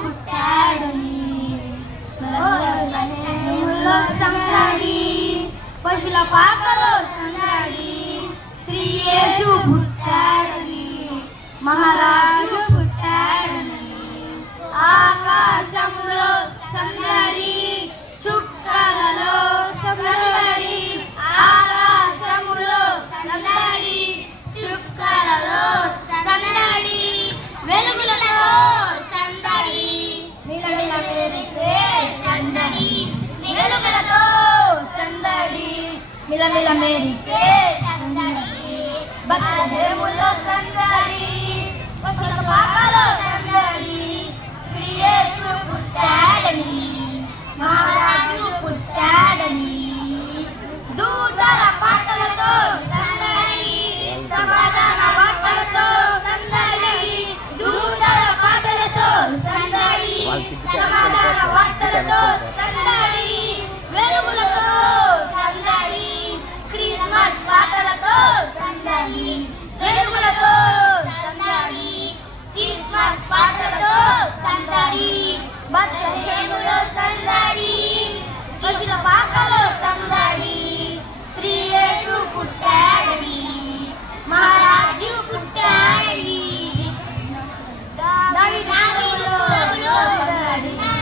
పుట్టాడని బెత్లెహేములో సందడి పశుల పాకలో సందడి శ్రీ యేసు పుట్టాడని మహారాజు పుట్టాడని ఆకాశంలో సందడి చుక్కలలో సందడి ఆకాశములో సందడి చుక్కలలో సందడి వెలుగులలో సందడి మిలమిల మెరిసే సందడి వెలుగులతో సందడి మిలమిల మెరిసే సందడి బెత్లెహేములో సందడి పశుల పాకలో సందడి శ్రీ యేసు పుట్టాడని మహారాజు పుట్టాడని దూతల